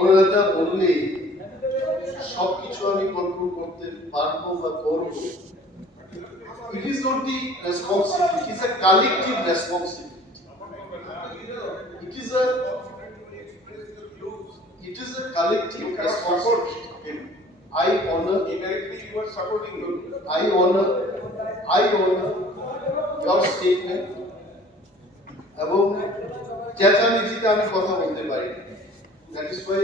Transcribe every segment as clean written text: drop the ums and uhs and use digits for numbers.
দলনেতা বললে সবকিছু আমি কন্ট্রোল করতে পারবো বা করব, it is not the responsibility, it is a collective responsibility. It is a collective responsibility. I honor, indirectly you are supporting him. I honor your statement এবং চেঁচামেচিতে আমি কথা বলতে পারি। That is why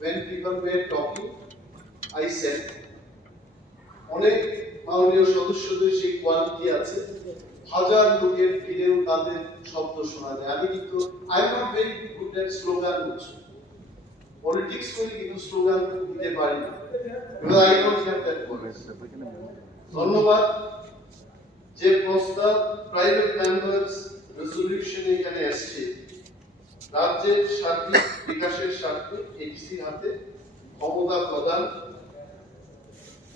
when people were talking, I said অনেক মাননীয় সদস্যদের সেই quality আছে, হাজার লোকের ভিড়েও তাদের শব্দ শোনা যায়। আমি কিন্তু I am not very good at slogan, politics করি কিন্তু স্লোগান দিতে পারি না, because I don't have that voice. ধন্যবাদ। যে প্রস্তাব প্রাইভেট মেম্বার্স রেজলিউশন এখানে আসছে, রাজ্যের সার্বিক বিকাশের স্বার্থে এডিসির হাতে ক্ষমতা প্রদান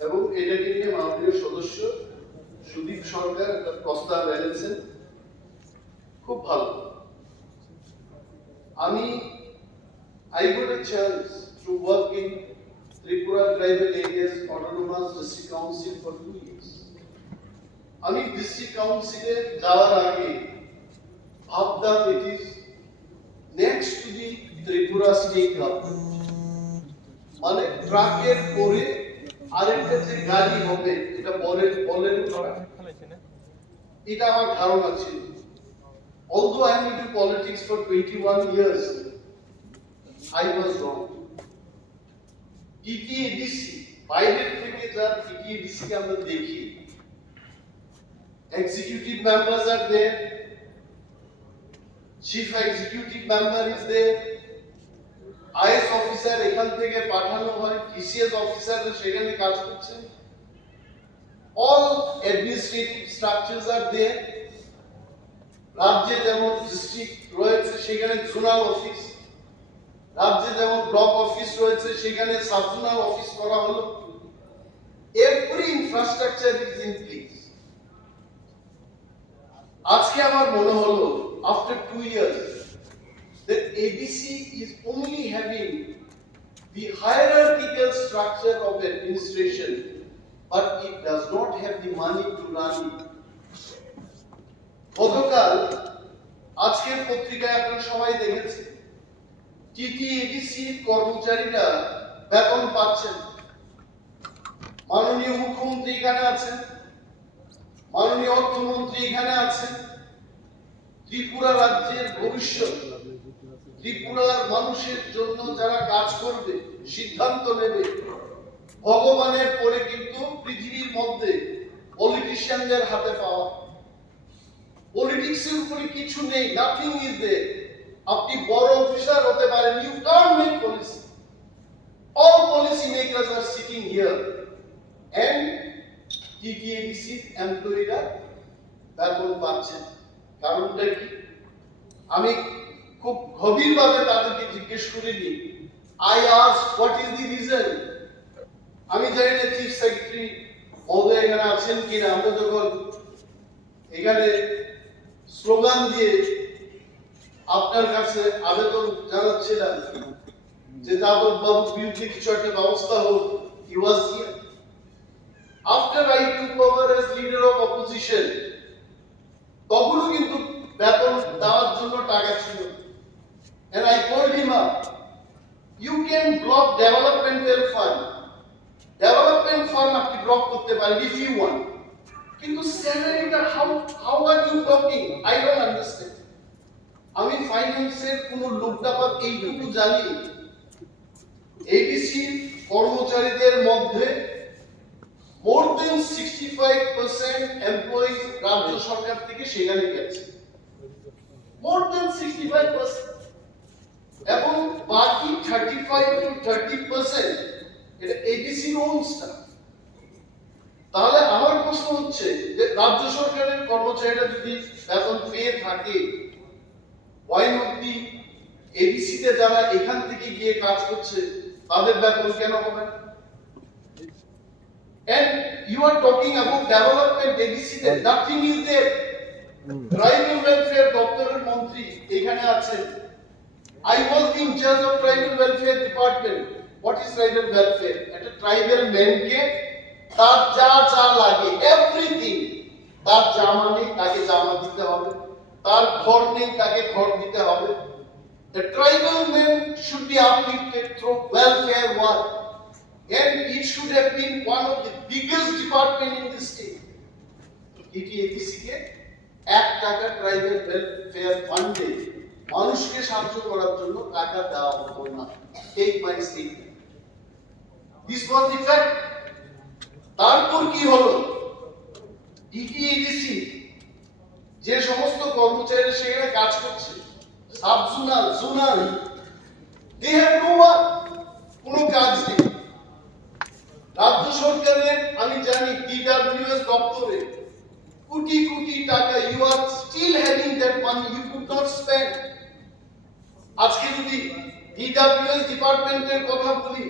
এবং এটাকে নিয়ে মাননীয় সদস্য সুদীপ সরকার একটা প্রস্তাব এনেছেন, খুব ভালো। আমি I got a chance to work in Tripura tribal areas autonomous district council for 2 years. আমি ডিস্ট্রিক্ট কাউন্সিলে যাওয়ার আগে ভাবতাম it is next to the Tripura state government, মানে ট্রাকের পরে আরেকটা যে গাড়ি হবে এটা বলেন এটা আমার ধারণা ছিল। Although I am into politics for 21 years, I was wrong. TTADC বাইরের থেকে যার TTADC কে আমরা দেখি, executive members are there, chief executive member is there, IS officer এখান থেকে পাঠানো হয়, TCS officer সেখানে কাজ করছেন, all administrative structures are there. রাজ্যে যেমন ডিস্ট্রিক্ট রয়েছে সেখানে জোনাল অফিস, রাজ্যে যেমন ব্লক অফিস রয়েছে সেখানে সাব জোনাল অফিস করা হলো, every infrastructure is in place. আজকে আমার মনে হলো after 2 years that ABC is only having the hierarchical structure of administration, but it does not have the money to run it. গতকাল আজকের পত্রিকায় আপনারা সবাই দেখেছেন টিটিএডিসি কর্মচারীরা বেতন পাচ্ছেন। মাননীয় মুখ্যমন্ত্রী এখানে আছেন, মাননীয় অর্থমন্ত্রী এখানে আছেন। ত্রিপুরা রাজ্যের ভবিষ্যৎ, ত্রিপুরার মানুষের জন্য যারা কাজ করবে, সিদ্ধান্ত নেবে, ভগবানের পরে কিন্তু পৃথিবীর মধ্যে পলিটিশিয়ানদের হাতে পাওয়া। পলিটিক্সের উপরে কিছু নেই, নাথিং ইজ দেয়ার। আপনি বড় অফিসার হতে পারেন, you can't make policy. All policy makers are sitting here and TTADC এমপ্লয়িরা বেতন পাচ্ছেন। কারণটা কি? আমি খুব গভীরভাবে তাদেরকে জিজ্ঞেস করিনি। I ask what is the reason. আমি জানি না চিফ সেক্রেটারি মহোদয় এখানে আছেন কিনা। আমরা যখন এখানে স্লোগান দিয়ে আপনার কাছে আবেদন জানাচ্ছিলাম যে যাদব বাবুর বিরুদ্ধে কিছু একটা ব্যবস্থা হোক, he was here. After I took over as leader of opposition, তখনও কিন্তু বেতন দেওয়ার জন্য টাকা ছিল। And I called him up. You can block developmental fund. Development fund আপনি ব্লক করতে পারেন if you want. কিন্তু স্যালারিটা how are you blocking? I don't understand. আমি ফাইন্যান্সের কোন লোকটাপাত এইটুকু জানি, এডিসি কর্মচারীদের মধ্যে মোর দেন 65% এমপ্লয়িজ রাজ্য সরকার থেকে সেখানে গেছে, মোর দেন 65%, এবং বাকি 35 to 30% এটা এডিসির ওন স্টাফ। তাহলে আমার প্রশ্ন হচ্ছে যে রাজ্য সরকারের কর্মচারীরা যদি বেতন পেয়ে থাকে, why not the ABC তে যারা এখান থেকে গিয়ে কাজ করছে তাদের বেতন কেন হবে? And you are talking about development, ABC তে nothing is there. Tribal welfare দপ্তরের মন্ত্রী এখানে আছেন, I was in charge of tribal welfare department. What is tribal welfare? একটা tribal man কে তার যা যা লাগে everything, তার জামা নেই তাকে জামা দিতে হবে, তার ঘর নেই তাকে ঘর দিতে হবে. The tribal man should be uplifted through welfare work, and it should have been one of the biggest department in the state. TTAPC কে 1 টাকা ট্রাইবাল ওয়েলফেয়ার ফান্ডে মানুষকে সাহায্য করার জন্য টাকা দেওয়া হতো না. Take my statement, this was the fact. তারপর কি হলো? TTAPC যে সমস্ত কর্মচারী সেখানে কাজ করছে, sub zonal zonal, they have no work, কোনো কাজ নেই. রাজ্য সরকারের আমি জানি DWS দপ্তরে কোটি কোটি টাকা, you are still having that money, you could not spend. আজকে যদি DWS ডিপার্টমেন্টের কথা বলি,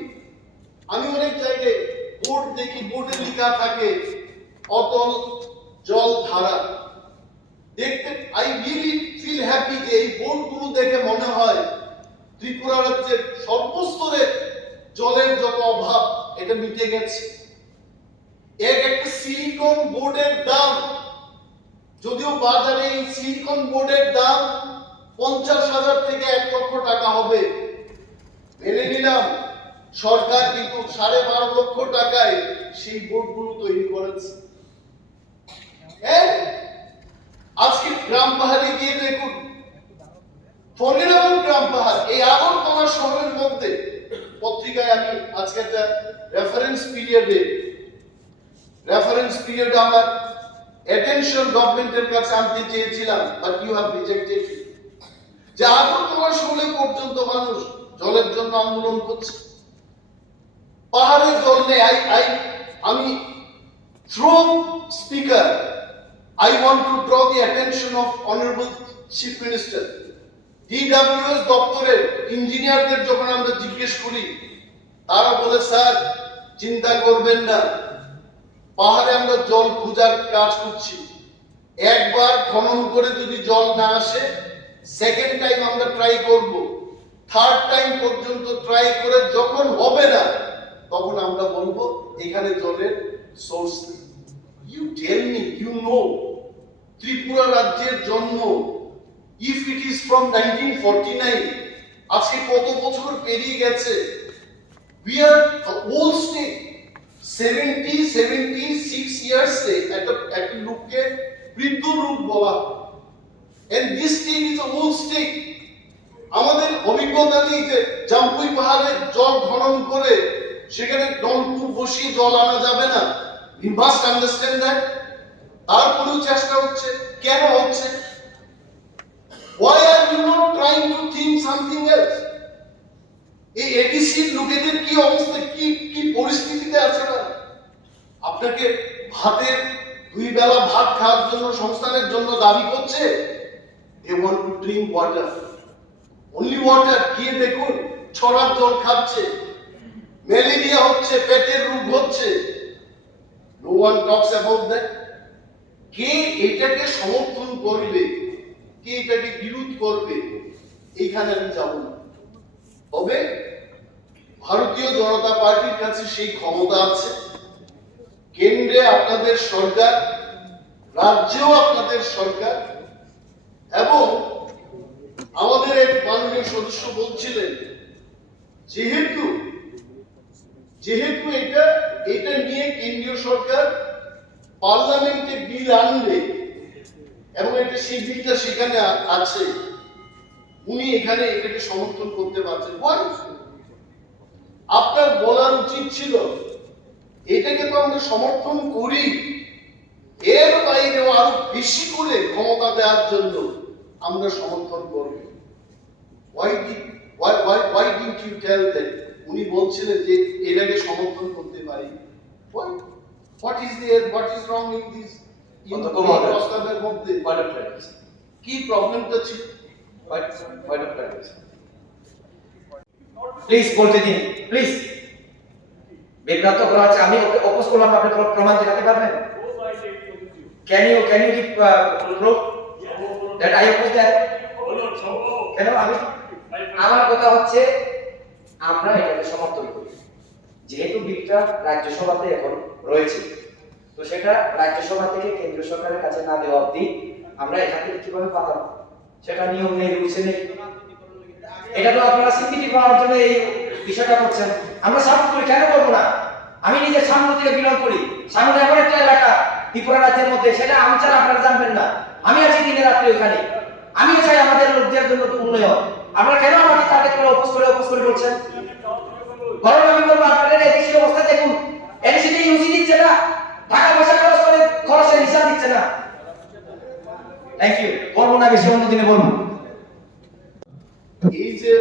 আমি অনেক জায়গায় বোর্ড দেখি, বোর্ডে লেখা থাকে অতল জল ধারা. দেখতে আই রিয়েলি ফিল হ্যাপি যে এই বোর্ডগুলো দেখে মনে হয় ত্রিপুরা রাজ্যের সর্বস্তরের জলের যত অভাব এটা মিটে গেছে. একটা সিলিকন বোর্ডের দাম, যদিও বাজারে এই সিলিকন বোর্ডের দাম 50,000 থেকে 1 লক্ষ টাকা হবে, মেনে নিলাম. সরকার কিন্তু 12.5 লক্ষ টাকায় সেই বোর্ডগুলো তৈরি করেছে. আজকে গ্রাম পাহাড়ে গিয়ে দেখুন, ফরিদাবাদ গ্রাম পাহাড় এই আগরতলা শহরের মধ্যে, পত্রিকায় আমি আজকে একটা রেফারেন্স পিরিয়ড আমার অ্যাটেনশন গভর্নমেন্টের কাছে আনতে চেয়েছিলাম, বাট ইউ হ্যাভ রিজেক্টেড ইট. যে আগরতলা শহরে পর্যন্ত মানুষ জলের জন্য আন্দোলন করছে, পাহাড়ে জল নেই. আমি through speaker I want to draw the attention of Honorable Chief Minister. DWS দপ্তরের ইঞ্জিনিয়ারদের যখন আমরা জিজ্ঞেস করি, তারা বলে স্যার চিন্তা করবেন না, পাহাড়ে আমরা জল খোঁজার কাজ করছি. একবার খনন করে যদি জল না আসে, সেকেন্ড টাইম আমরা ট্রাই করব, থার্ড টাইম পর্যন্ত ট্রাই করে যখন হবে না তখন আমরা বলবো এখানে জলের সোর্স নেই. You tell me, you know, Tripura রাজ্যের জন্ম, if it is from 1949, আজকে কত বছর পেরিয়ে গেছে. We are a old state. 76 years একটা লোককে বৃদ্ধ লোক বলা, and this state is a old state. আমাদের অভিজ্ঞতা নেই যে জাম্পুই পাহাড়ে জল খনন করে সেখানে নলকূপ বসিয়ে জল আনা যাবে না. We must understand that. তারপরেও চেষ্টা হচ্ছে, কেন হচ্ছে? Why are you not trying to think something else? এই এডিসির লোকেদের কি অবস্থা, কি পরিস্থিতিতে আছে না? আপনাকে ভাতের 2 বেলা ভাত খাওয়ার জন্য সংস্থানের জন্য দাবি করছে. They want to drink water, only water. গিয়ে দেখুন ছড়ার জল খাচ্ছে, ম্যালেরিয়া হচ্ছে, পেটের রোগ হচ্ছে. No one talks about that. কে এটাকে সমর্থন করবে, কে এটাকে বিরোধ করবে, এইখানে আমি যাব না. তবে ভারতীয় জনতা পার্টির কাছে সেই ক্ষমতা আছে. কেন্দ্রে আপনাদের সরকার, রাজ্যেও আপনাদের সরকার, এবং আমাদের এক মাননীয় সদস্য বলছিলেন যেহেতু এটা নিয়ে কেন্দ্রীয় সরকার পার্লামেন্টে বিল আনবে এবং সেই বিলটা সেখানে আছে, উনি এখানে এটাকে সমর্থন করতে পারছেন. আপনার বলার উচিত ছিল এটাকে তো আমরা সমর্থন করি, এর বাইরে আরো বেশি করে ক্ষমতা দেওয়ার জন্য আমরা সমর্থন করব. Why didn't you tell that? উনি বলছিলেন যে এটাকে সমর্থন করতে পারি. What is wrong in this? প্রস্তাবের মধ্যে কি প্রবলেমটা ছিল? প্লিজ বলতে দিন, প্লিজ. বিভ্রান্ত করা হচ্ছে, আমি ওকে অপোজ করলাম, আপনি প্রমাণ দেখাতে পারবেন? Can you give proof that I oppose that? কেন আমার কথা হচ্ছে আমরা এটাকে সমর্থন করি, যেহেতু বিলটা রাজ্যসভাতে এখন রয়েছে, তো সেটা রাজ্যসভা থেকে কেন্দ্রীয় সরকারের কাছে না দেওয়া অবধি আমরা এখান থেকে কিভাবে পাঠাবো, সেটা নিয়ম নেই, রুলসে নেই। এটা তো আপনারা স্বীকৃতি পাওয়ার জন্য এই বিষয়টা করছেন, আমরা সাপোর্ট করি, কেন করবো না? আমি নিজে সামনে থেকে বিলং করি, সামনে এমন একটা এলাকা ত্রিপুরা রাজ্যের মধ্যে, সেটা আমি ছাড়া আপনারা জানবেন না। আমি আছি দিনে রাত্রে ওইখানে, আমি চাই আমাদের লোকদের জন্য উন্নয়ন। আপনারা কেন আমাকে টার্গেট করে অপোজ করে বলছেন? বরং আমি বলবো আপনাদের এদেশের অবস্থা দেখুন, এনসিটি ইউজি দিচ্ছে না, টাকা পয়সা খরচ করে খরচের হিসাব দিচ্ছে না। থ্যাংক ইউ, বলবো না বেশি, অন্য দিনে বলবো। এই যে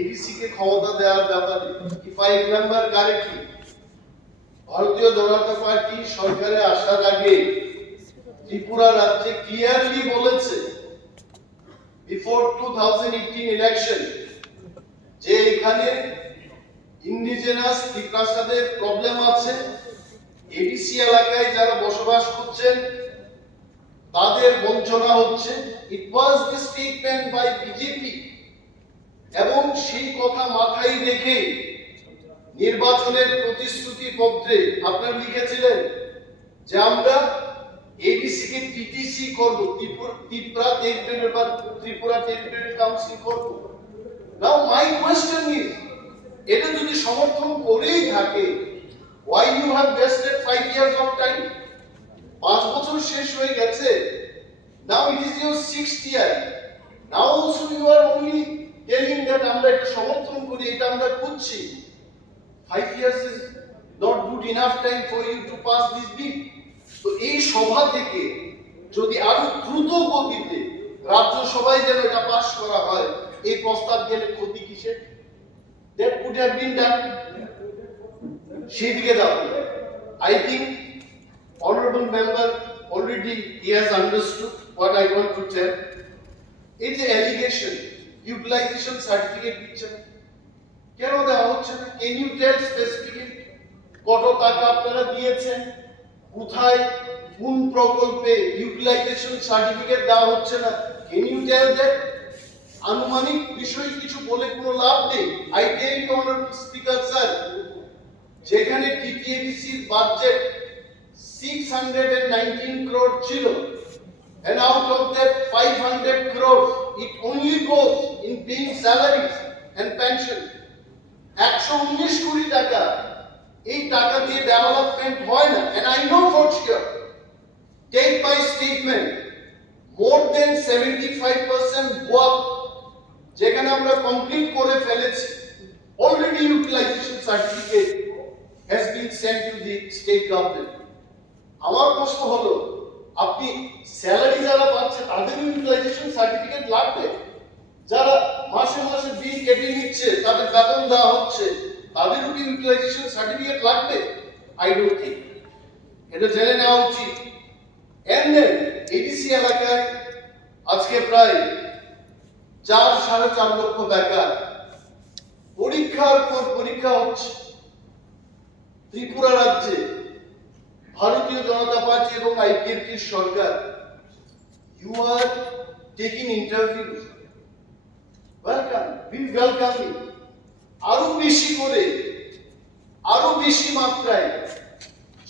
এডিসি কে ক্ষমতা দেওয়ার ব্যাপারে, ইফ আই রিমেম্বার কারেক্টলি, ভারতীয় জনতা পার্টি সরকারে আসার আগে ত্রিপুরা রাজ্যে ক্লিয়ারলি বলেছে বিফোর 2018 ইলেকশন যে এখানে ইন্ডিজেনাস ত্রিপ্রাসাদের প্রবলেম আছে, এডিসি এলাকায় যারা বসবাস করছেন তাদের বঞ্চনা হচ্ছে। ইট ওয়াজ দি স্টেটমেন্ট বাই বিজেপি, এবং সেই কথা মাথায় রেখে নির্বাচনের প্রতিশ্রুতি পত্রে আপনারা লিখেছিলেন যে আমরা এডিসি কে টিটিসি করব, ত্রিপুরা টেরিটরিয়াল বা ত্রিপুরা টেরিটরিয়াল কাউন্সিল করব। নাও মাই কোয়েশ্চেন ইজ, এটা যদি সমর্থন করেই থাকে, why you have wasted 5 years of time? 5 বছর শেষ হয়ে গেছে, now it is your 6th year, now also you are only telling that আমরা এটা সমর্থন করি, এটা আমরা করছি। 5 years is not good enough time for you to pass this bill. তো এই সভা থেকে যদি আরো দ্রুত গতিতে রাজ্যসভায় যেন এটা পাস করা হয়, এই প্রস্তাব গেলে ক্ষতি কিসের? that could have been done. সেদিকে যাবো। I think honorable member already he has understood what I want to tell. এই যে allegation, utilization certificate দিচ্ছে না, কেন দেওয়া হচ্ছে না? Can you tell specifically কত টাকা আপনারা দিয়েছেন, কোথায় কোন প্রকল্পে ইউটিলাইজেশন সার্টিফিকেট দেওয়া হচ্ছে না? Can you tell that? আনুমানিক বিষয় কিছু বলে কোনো লাভ নেই। I tell you honorable speaker sir, যেখানে টিটিএডিসির বাজেট 619 crore ছিল, and out of that 500 crore it only goes in paying salaries and pension. 119 কোটি টাকা, এই টাকা দিয়ে ডেভেলপমেন্ট হয় না। and I know for sure, take my statement, more than 75% work যেখানে আমরা কমপ্লিট করে ফেলেছি, already utilization certificate has been sent to the state government. আমার প্রশ্ন হলো, আপনি স্যালারি যারা পাচ্ছে তাদের ইউটিলাইজেশন সার্টিফিকেট লাগবে? যারা মাসে মাসে বিল কেটে নিচ্ছে, তাদের বেতন দেওয়া হচ্ছে, তাদেরও কি ইউটিলাইজেশন সার্টিফিকেট লাগবে? I don't think. এটা জেনে নেওয়া উচিত। এন্ড দেন এডিসি এলাকায় আজকে প্রায় 4-4.5 লক্ষ বেকার, পরীক্ষার পর পরীক্ষা হচ্ছে। ত্রিপুরা রাজ্যে ভারতীয় জনতা পার্টি এবং আইপিএফটির সরকার, you are taking interview, welcome, we welcome you. আরো বেশি করে, আরো বেশি মাত্রায়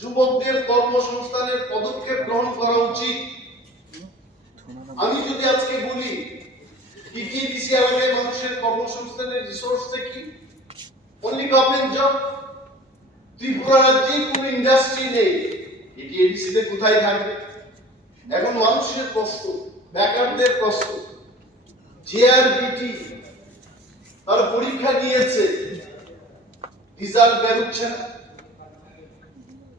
যুবকদের কর্মসংস্থানের পদক্ষেপ গ্রহণ করা উচিত। আমি যদি আজকে বলি টিটিএডিসি এলাকায় মানুষের কর্মসংস্থানের রিসোর্স কি? Only government job. ত্রিপুরা রাজ্যে কোনো ইন্ডাস্ট্রি নেই, টিটিএডিসি তে কোথায় থাকবে? এখন মানুষের কষ্ট, বেকারদের কষ্ট। জেআরবিটি তার পরীক্ষা দিয়েছে, রেজাল্ট বেরোচ্ছে না।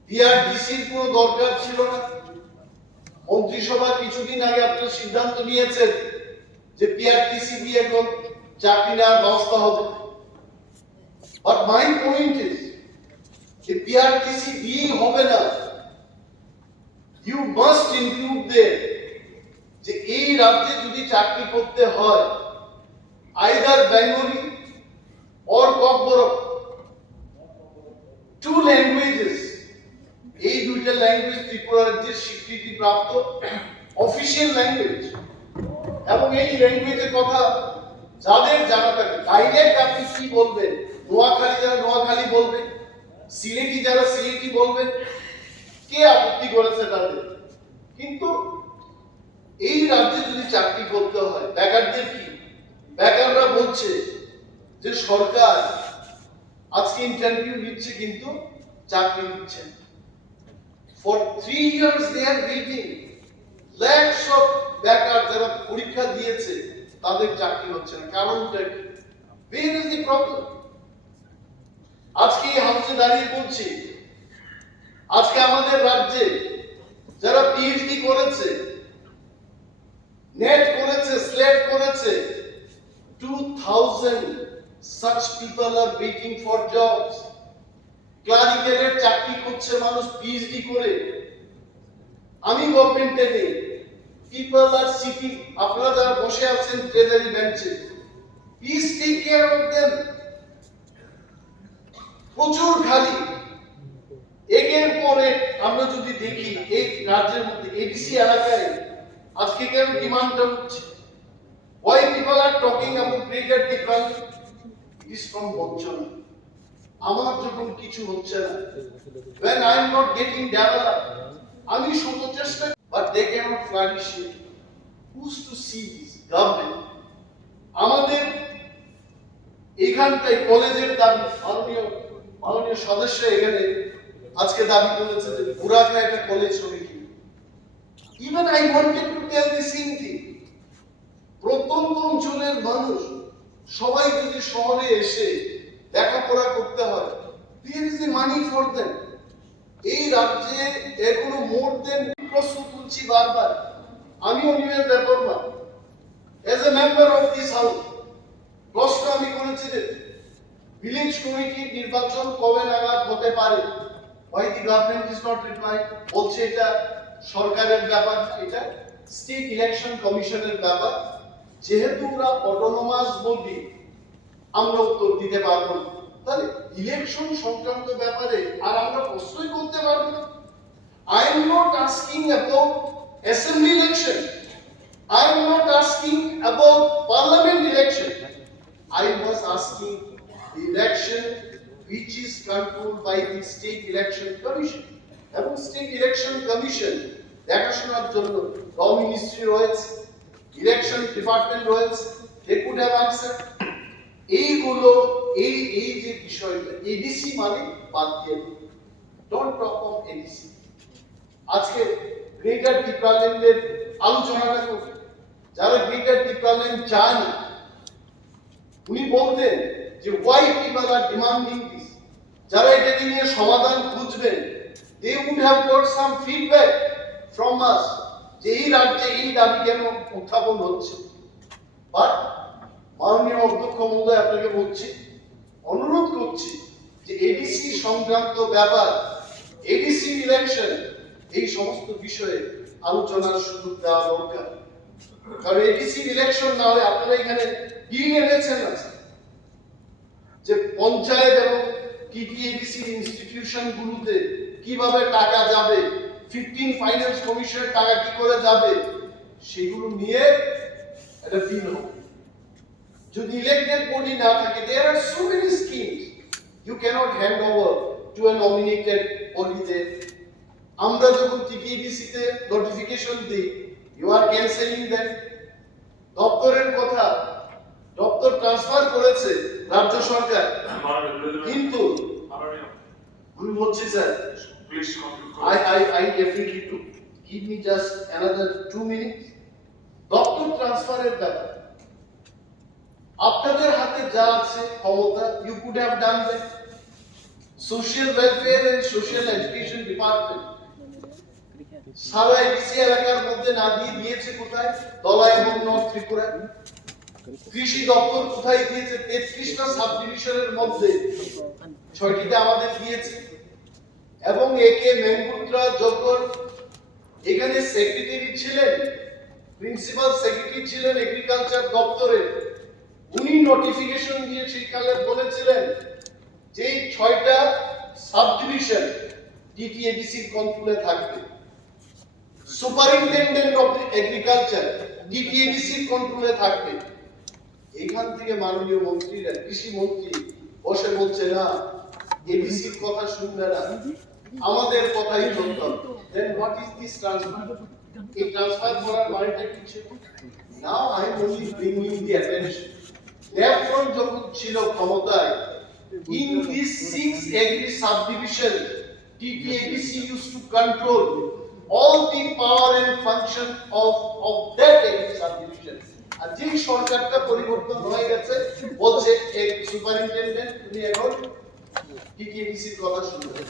বিআরডিসির কোনো দরকার ছিল না। মন্ত্রিসভা কিছুদিন আগে আপনার সিদ্ধান্ত নিয়েছেন যে পিআরটিসি দিয়ে এখন চাকরি নেওয়ার ব্যবস্থা হবে। বাট মাই পয়েন্ট ইজ, যে পিআরটিসি দিয়েই হবে না, ইউ মাস্ট ইনক্লুড দেয়ার যে এই রাজ্যে যদি চাকরি করতে হয়, either Bengali or Kokborok, 2 languages, এই দুইটা ল্যাঙ্গুয়েজ ত্রিপুরা রাজ্যের স্বীকৃতি প্রাপ্ত অফিসিয়াল ল্যাঙ্গুয়েজ, এবং এই ল্যাঙ্গুয়েজের কথা যাদের জায়গাটাকে ডাইরেক্ট আপনি কি বলবেন, নোয়াখালী যারা নোয়াখালী বলবে, সিলেটি যারা সিলেটি বলবেন, কে আপত্তি করেছে তাদের? কিন্তু এই রাজ্যে যদি চাকরি করতে হয় বেকারদের কি? বেকাররা বলছে যে সরকার আজকে ইন্টারভিউ নিচ্ছে কিন্তু চাকরি দিচ্ছে না। For 3 years they are waiting. Lakhs of বেকার যারা পরীক্ষা দিয়েছে তাদের চাকরি হচ্ছে না। কারণটা কি? Where is the problem? আজকে এই হাউসে দাঁড়িয়ে বলছি, আজকে আমাদের রাজ্যে যারা পিএইচডি করেছে, নেট করেছে, স্লেট করেছে, 2000 such people are waiting for jobs. ক্লারিক্যালের চাকরি করছে মানুষ পিএইচডি করে। আমি গভর্নমেন্টে নেই, people are sitting, আপনারা যারা বসে আছেন ট্রেজারি বেঞ্চে, please take care of them. প্রচুর খালি। একের পরে আমরা যদি দেখি এই রাজ্যের মধ্যে এডিসি এলাকায় আজকে কেন ডিমান্ডটা হচ্ছে? Why people are talking about greater Tipraland? It is from বঞ্চনা। আমার যখন কিছু হচ্ছে না, when I am not getting developed, আমি শত চেষ্টা, but they cannot flourish it. Who's to see this? Government. আমাদের এখানটায় কলেজের দাবি, মাননীয় সদস্য এখানে আজকে দাবি করেছে যে পুরাখায় একটা কলেজ হবে কি। Even I wanted to tell the same thing. প্রত্যন্ত অঞ্চলের মানুষ সবাই যদি শহরে এসে লেখাপড়া করতে হয়, there is the money for them. এই রাজ্যে এর কোনো মোর দেন প্রশ্ন তুলছি বারবার। আমি Animesh Debbarma as a member of this house প্রশ্ন আমি করেছি যে ভিলেজ কমিটির নির্বাচন কবে নাগাদ হতে পারে? Why the government is not replying? বলছে এটা সরকারের ব্যাপার, এটা স্টেট ইলেকশন কমিশনের ব্যাপার। যেহেতু ওরা অটোনোমাস বডি, আমরা উত্তর দিতে পারবো না। তাহলে ইলেকশন সংক্রান্ত ব্যাপারে আর আমরা প্রশ্নই করতে পারবো না। I am not asking about assembly election. I am not asking about parliament election. I was asking the election which is controlled by the state election commission. এবং স্টেট ইলেকশন কমিশন দেখাশোনার জন্য ল মিনিস্ট্রি রয়েছে, election department রয়েছে, they could have answered. এইগুলো এই যে বিষয়টা ADC মানে বাদ দিয়ে ডোন্ট টক অফ এডিসি। আজকে গ্রেটার টিপ্রাল্যান্ডের আলোচনাটা করি। যারা গ্রেটার টিপ্রাল্যান্ড চান উনি বলতেন যে why people are demanding this. যারা এটাকে নিয়ে সমাধান খুঁজবেন, they would have got some feedback from us যে এই রাজ্যে এই দাবি কেন উত্থাপন হচ্ছে। বাট মাননীয় অধ্যক্ষ মহোদয় আপনাকে বলছি, অনুরোধ করছি যে এডিসি সংক্রান্ত ব্যাপার, এডিসি ইলেকশন, এই সমস্ত বিষয়ে আলোচনার সুযোগ দেওয়া দরকার। কারণ এডিসি ইলেকশন না হলে আপনারা এখানে বিল এনেছেন আছে যে পঞ্চায়েত এবং টিটিএডিসি ইনস্টিটিউশন গুলোতে কিভাবে টাকা যাবে, 15 ফাইন্যান্স কমিশনের টাকা কি করে যাবে, সেগুলো নিয়ে একটা বিল হবে। যদি ইলেক্টেড বডি না থাকে, there are so many schemes you cannot hand over to a nominated body there. আমরা যখন টিটিএডিসি তে নোটিফিকেশন দিই, you are cancelling that. দপ্তরের কথা, দপ্তর ট্রান্সফার করেছে রাজ্য সরকার, কিন্তু আমি বলছি sir, I definitely do. Give me just another 2 minutes. দপ্তর ট্রান্সফারের ব্যাপার আপনাদের হাতে যা আছে ক্ষমতা, you could have done that. Social welfare and social education department সারা এডিসি এলাকার মধ্যে না দিয়ে দিয়েছে কোথায়? দলা এবং নর্থ ত্রিপুরা। কৃষি দপ্তর কোথায় দিয়েছে? 33টা সাব ডিভিশনের মধ্যে 6টিতে আমাদের দিয়েছে। এবং একে মেঙ্গুত্রা যখন এখানে সেক্রেটারি ছিলেন, প্রিন্সিপাল সেক্রেটারি ছিলেন এগ্রিকালচার দপ্তরে, উনি নোটিফিকেশন দিয়ে সেকালে বলেছিলেন যে এই 6টা সাব ডিভিশন টিটিএডিসির কন্ট্রোলে থাকবে। সুপারিনটেন্ডেন্ট অফ এগ্রিকালচার টিটিএডিসির কন্ট্রোলে থাকবে। এইখান থেকে মাননীয় মন্ত্রীরা, কৃষি মন্ত্রী বসে বলছে না এবিসির কথা শুনবে না, আমাদের কথাই চলতে হবে। Then what is this transfer? এই ট্রান্সফার করার মানেটা কি ছিল? Now I am only bringing the attention. Therefore যখন ছিল ক্ষমতায়, in these 6 agri subdivision, TTABC used to control all the power and function of that agri subdivision. আর যে সরকারটা পরিবর্তন হয়ে গেছে বলছে এক সুপারিনটেনডেন্ট উনি এখন টিটিএবিসির কথা শুনবেন।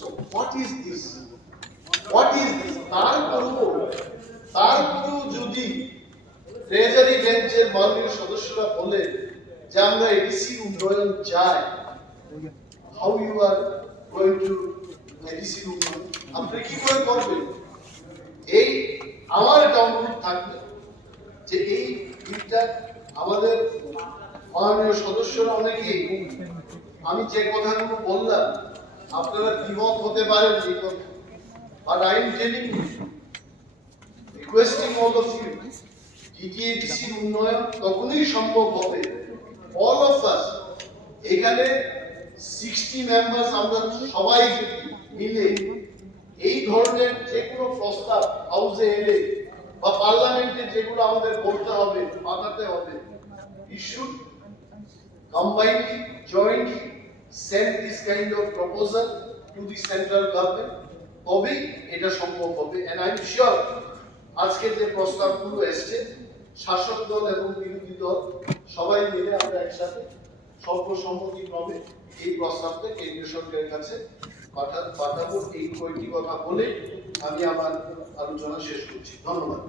So what is this? What is this? তারপরেও যদি ট্রেজারি বেঞ্চের মাননীয় সদস্যরা বলে যে আমরা এডিসি উন্নয়ন চাই, how you are going to ADC উন্নয়ন আপনি কি করে করবেন? এই আমার একটা অনুরোধ থাকবে যে এই বিলটা আমাদের মাননীয় সদস্যরা অনেকেই, আমি যে কথাগুলো বললাম আপনারা দ্বিমত হতে পারেন এই কথা, but I am telling you, requesting all of you, টিটিএডিসির উন্নয়ন তখনই সম্ভব হবে অল অফ আস, এখানে 60 মেম্বার্স আমরা সবাই যদি মিলে এই ধরনের যে কোনো প্রস্তাব হাউসে এলে বা পার্লামেন্টে যেগুলো আমাদের বলতে হবে, পাঠাতে হবে, we should combinedly, jointly send this kind of proposal to the central government, তবেই এটা সম্ভব হবে। and I am sure আজকে যে প্রস্তাবগুলো এসছে শাসক দল এবং বিরোধী দল সবাই মিলে আমরা একসাথে সর্বসম্মতিক্রমে এই প্রস্তাবটা কেন্দ্রীয় সরকারের কাছে পাঠাবো। এই কয়েকটি কথা বলে আমি আমার আলোচনা শেষ করছি। ধন্যবাদ।